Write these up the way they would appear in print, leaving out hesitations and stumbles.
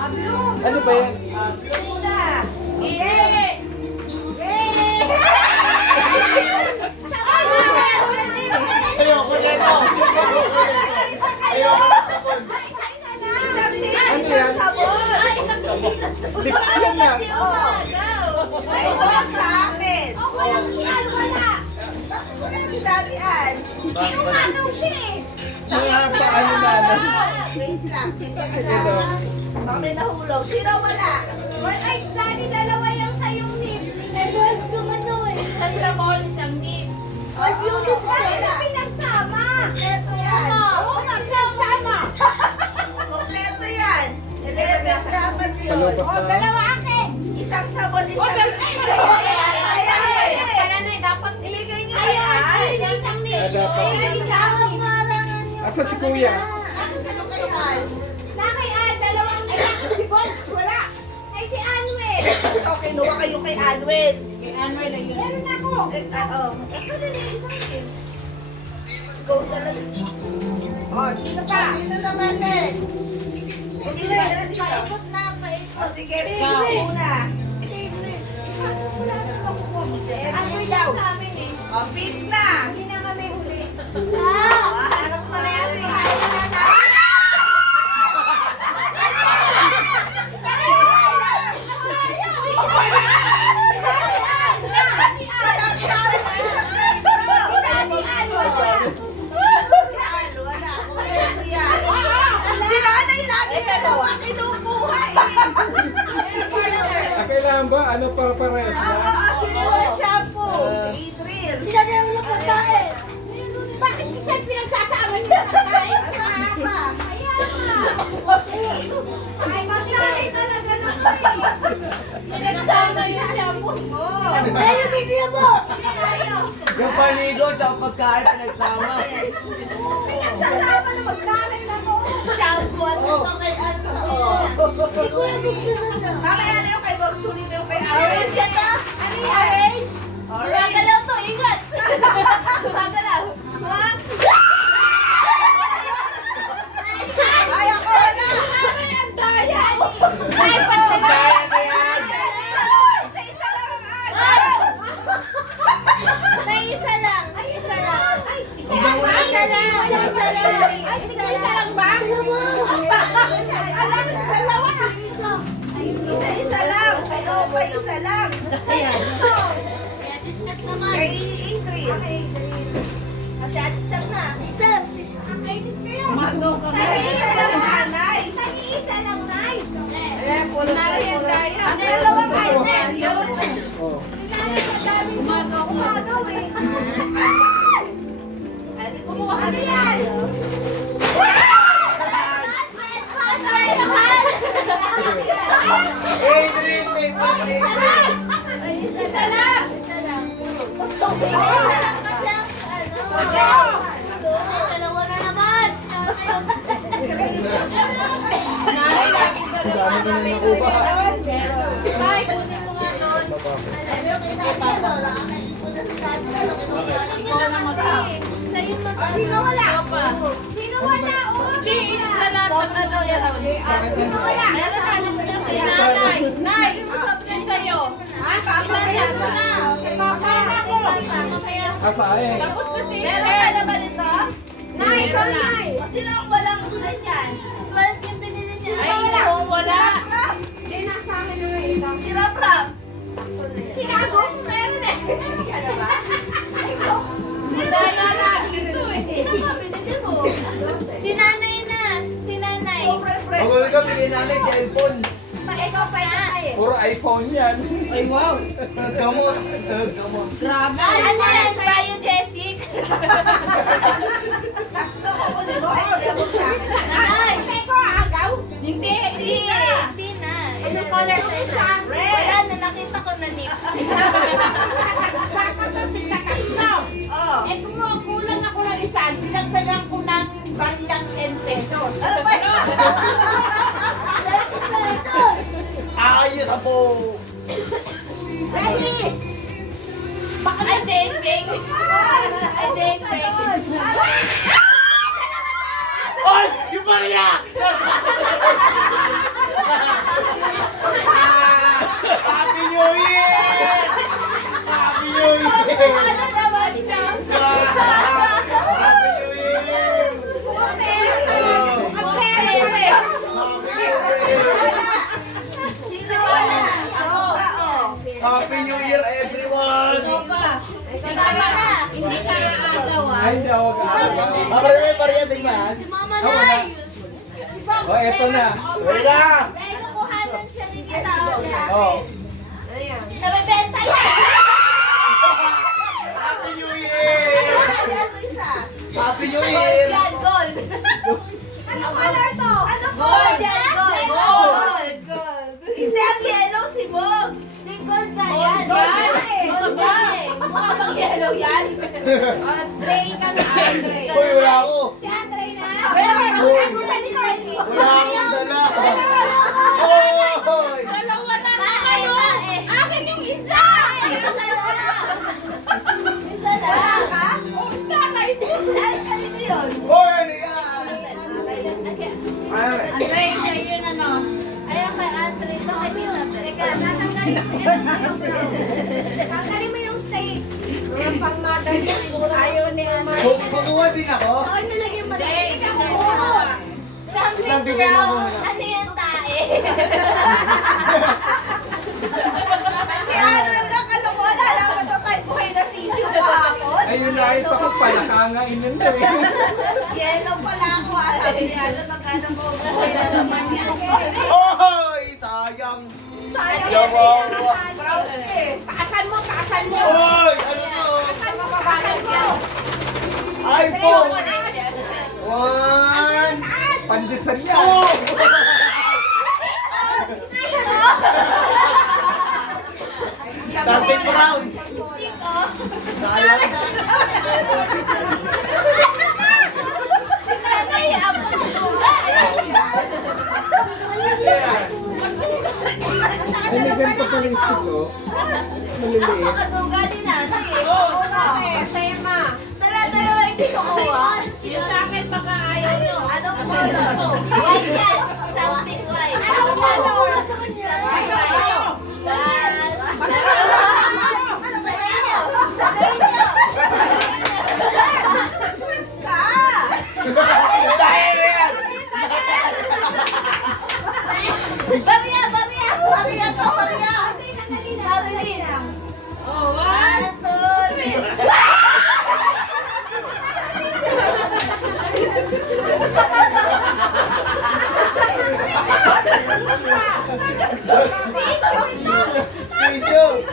Ano ba yan? Blue muna. Ayoko na ito. Isa kayo. Isang sabon. Lips yan na. Ay, huwag sa akin. Walang yan, wala. Bakit wala yung datian? Mga paano na. Wait lang, tingnan na. Baka may nahulog. Sino wala? Kompleto yan. Kompleto yan. 11 dapat yun. Isang sabon, isang lindo. Kaya mali. Ibigay niyo kay Al. Asa si Kuya? Ano kay Al? So, kinuha kayo kay Anwel. Ito na yung isang games. Go talaga. Sino naman next? Hindi na tira dito. O sige, ikaw muna. O, fit na. Kailangan ba? Ano para parehas na? Sino yung shampoo? Si Idril. Bakit kita pinagsasama niyo sa pagkain? Ay, magkain talaga na pinagsama yung shampoo. Yung panigo at pagkain pinagsama. Pinagsasama na magkain na ko. Ito kay Alta. Mamaya na yung kay Borsuli na yung kay Orange. Ay, ako wala. Kaya na yan! Isa lang ang agaw. Isa lang. Kay Opay, isa lang. Kay Idril. Kay isa lang nanay. Ang dalawang item yun. Oh. Adi, kumuha ka na yan. Adrian, may Ang dami ko na nakuha. Ayun, kinakita. Nakakaipon na si Tati. Ano, kinuha So, ano yan? Meron na, nandun yung kaya. Asahin. Meron ka na ba nito? O, sino ang walang ganyan? Si Rap-Rap. Ano ba? Ito nga, binili mo. Si nanay na. Si nanay. So, friend. Ang ulo ka, bigyan namin cellphone. Ikaw pa yan. Puro iPhone yan. Gamot. Gamot. Ano yan? Biogesic? Tatlo ko kunin mo. Ay, kulabog sa akin. Nanay! Hindi na. Ano color sa isa? Red. Wala na, nakita ko na lips. Oh. Kulang ako ng isa, dinagdagan ko ng barilang 10 pesos. Ano ba yun? Ayos po. Ready? Ay, beng, beng. Ay, beng, beng. Ay! Yung pala niya! Happy New Year! Happy New Year! Ano naman siya? Happy New Year! Ang pere. Sino wala? Sopa, oh. Happy New Year, everyone! Hindi ka agaw ah. Ay, hindi ako kaagaw. Mamarami pa rin tingnan. Si Mama Nay. Oh, eto na. Ready na! Dahil kukuhanan siya ni Tita. Oh. Nabibenta yan. Happy New Year! Ayan mo isa. Happy New Year! Yan, gold. Ano color to? Ano Gold color? yan, gold. Gold. Hindi, ang yellow si Bogs. Hindi, gold na yan. Gold yan eh. Mukha bang yellow yan? Gray ka na. Uy, wala ako. Si Andre na. Meron ko sa dinarki. Wala akong dala. Oy! Dalawa na kayo. Akin yung isa. Isa na. Wala ka? Nanay mo. Ay, kanino yun? Oy, ano yan? Ano eh? Andre, sa'yo yun ano? Ayaw kay Andre. Ito kay Tita. Teka, tatanggalin mo yung tape. Yung pang mother niya. Ayaw ni Andre. Kukuha din ako? Oo, nalagyan mo lang. Ikaw kukuha. Something Isang bigay na brown. muna. Ano yung tae? Si Arnold lang kalokohan. Dapat ito kahit buhay na sisiw kahapon. Ayun na, ito ko pala kangainin mo eh. Yellow pala ako ha. Sabi ni Arnold magkano mo buhay na naman yan. Oy! Sayang! Sayang Yawa. yan. Proud eh. Taasan mo, taasan mo. Oy! Ano to? Taasan mo, babasan mo. iPhone! One! Pandesal yan! Something brown! Sayang! Nanay, ako. Ay, may ganito pa rin ito. Maliliit. Makaduga ni nanay eh. Oo nga eh. Sa'yo ma. Dala-dalawa hindi ko kuha. Yung sa akin baka ayaw nyo. Anong color? White yan. Something white. Anong color? White. Ano ba yan? Twist ka! Dahil yan! Barya, barya. Pariya to, pariya! Mabilis. Oh, 1, 2, 3. Tissue!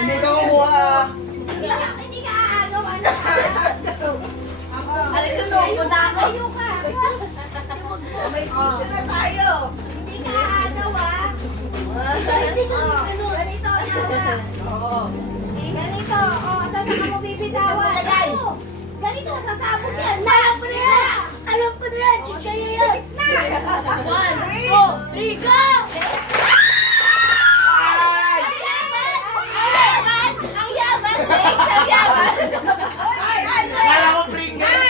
Hindi ka kumuha. May tissue na tayo! Ganito, saan ka mo bibitawan? Ganito, sasabog yan. Alam ko na yan! Alam ko na yan! Chichayo yan! 1, 2, 3, go! Ay! Ang yaman! Ang yaman! Ang yaman! Legs, ang yaman! Ay, ano yan? Kala ko Pringles.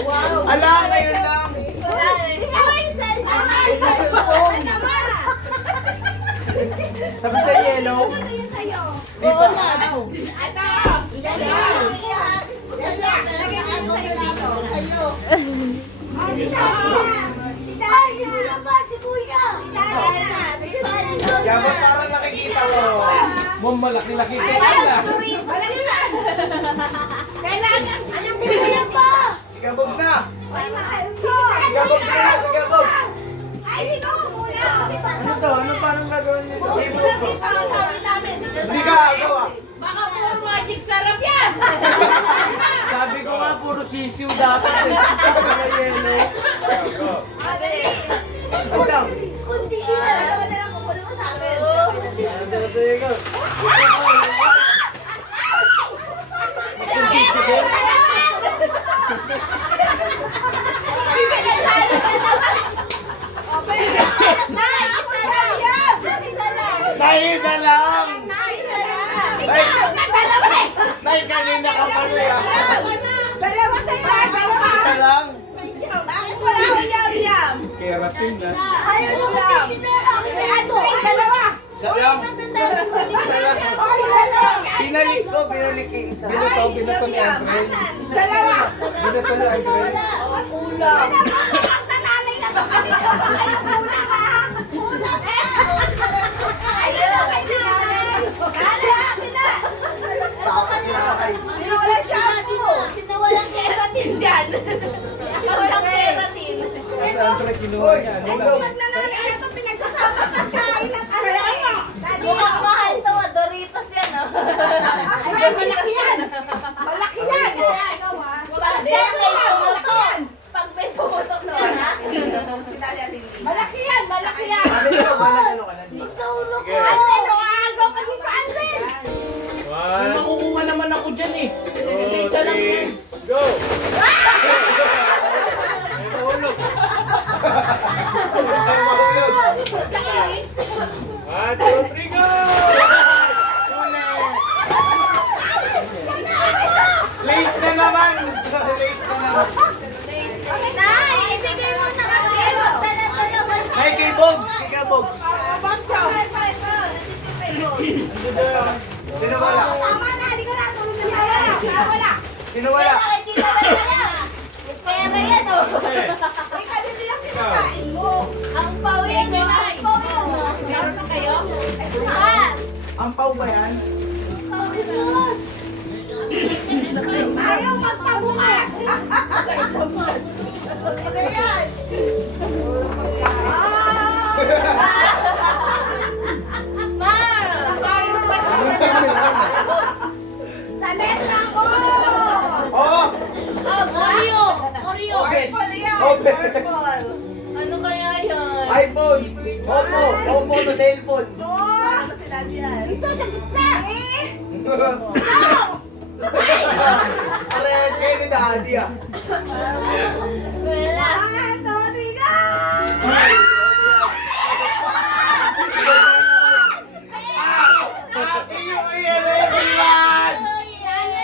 Wow! Ala, ngayon lang. Uy, cellphone! Ano naman? Sabi sa yellow. Oo na, no. Ano ihahatis mo sa'yo? Ano nilabo ko sa'yo? Ay, hindi na ba si Kuya? Kaya ba parang nakikita ko? Mom, malaki-laki ko pala. Kailangan. Alam ko Kuya pa! Sige, Bogs na. Ay, mahal ko! Sige, Bogs na. Sige, Bogs. Ay, ikaw muna! Ano to? Ano parang gagawin nito? Buhos mo lang dito ang kami namin. Hindi ka agaw. Baka puro magic sarap yan. Sabi ko nga, puro sisiw dapat eh. Mga yellow. Ito lang. Kundi siya. Dalawa na lang kukunin mo sa akin. Sige ka. O, pwede. Ating na. Ayaw na commissioner. Akin na ano? Dalawa. Sayang. Matanda yung commissioner. Pinalik kay isa. Binato ni Andre. Dalawa. Binato ni Andre. Wala. Kulang. Ang nanay na to. Kanina pa kayo kulang ha. Kulang ha. Ayun na kayo nanay. Kala, akin na. Ito kasi Sino walang shampoo? Sino walang keratin dyan? Sino walang keratin? Kasi Andre kinuha niya. Ano Ito lang. pag nanay na to, pinagsasama pagkain at ano. Daddy, Mukhang mahal to. Doritos yan, oh. Ay, malaki yan. Malaki yan. Pag dyan may pumutok. Pag may pumutok dyan, ha? Malaki yan. Malaki yan. Ano ka ba na ano ka na? Sa ulo ko. Pero agaw ka dito, Alvin. One, Makukuha naman ako dyan eh. two, Isa-isa lang three, yan. go! Ay, mahulog. Ay, mahulog. Sa iris. 1, 2, 3, go! Ulit! Lace na naman! Lace na naman. Nay, ibigay mo na kasi. Magdala ka naman. Ay, kay Bogs! Kay Bogs! Sino wala? Tama na, di ko na. Tulog na tayo. Wala. Sino wala? Kaya hindi na magdala. May pera yan, oh. Ay, kanina yung kinakain mo. Ang pawin, no? Ang pawin, no? Meron na kayo? Ah! Ang pau ba yan? Ayaw magpabukas. Ano yan? Mar! Pawin pa Sa letra O. Oh! Oreo! Oreo! Purple yan. Open. Purple. Ano kaya yan? iPhone! Oppo! Oppo na cellphone! Ano si Daddy yan? Ito sa gitna. Parehas kayo ni Daddy ah. Wala. 1, 2, 3, go! Happy New Year everyone!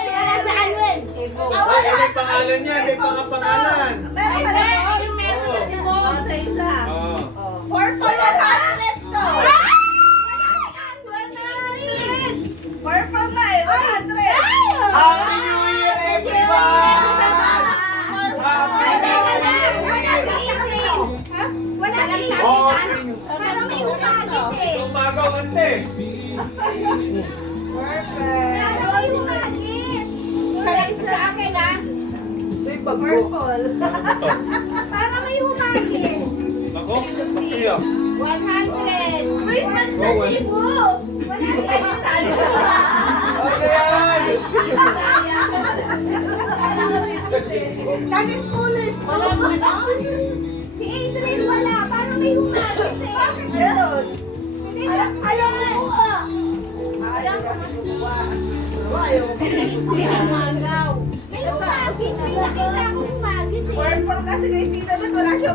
Wala sa Alvin. Awal, May pangalan yan, may pangapangalan. Meron ba na doon? Yung meron na si Bob. Sa isa. Oh. Purple na chocolate to. Purple nga eh, 100. Happy New Year everyone! Happy New Year! Wala si Oh, Pero may humagis eh. umagaw ante. Pero may humagis. Sa akin, ha? Ito yung bag ko. Purple. Para may humagis. Ako? Bakit 100. Christmas sa libo! Wala si Ano yan? Kahit kulay po. Wala mo na? Si Adrian wala. Para may humagis eh. Bakit gano'n? Ayaw mo ka! Ayaw ka gumawa. Ayaw ko. Agaw. May humagis. May nakita akong humagis eh. Purple kasi kay Tita Beth wala siya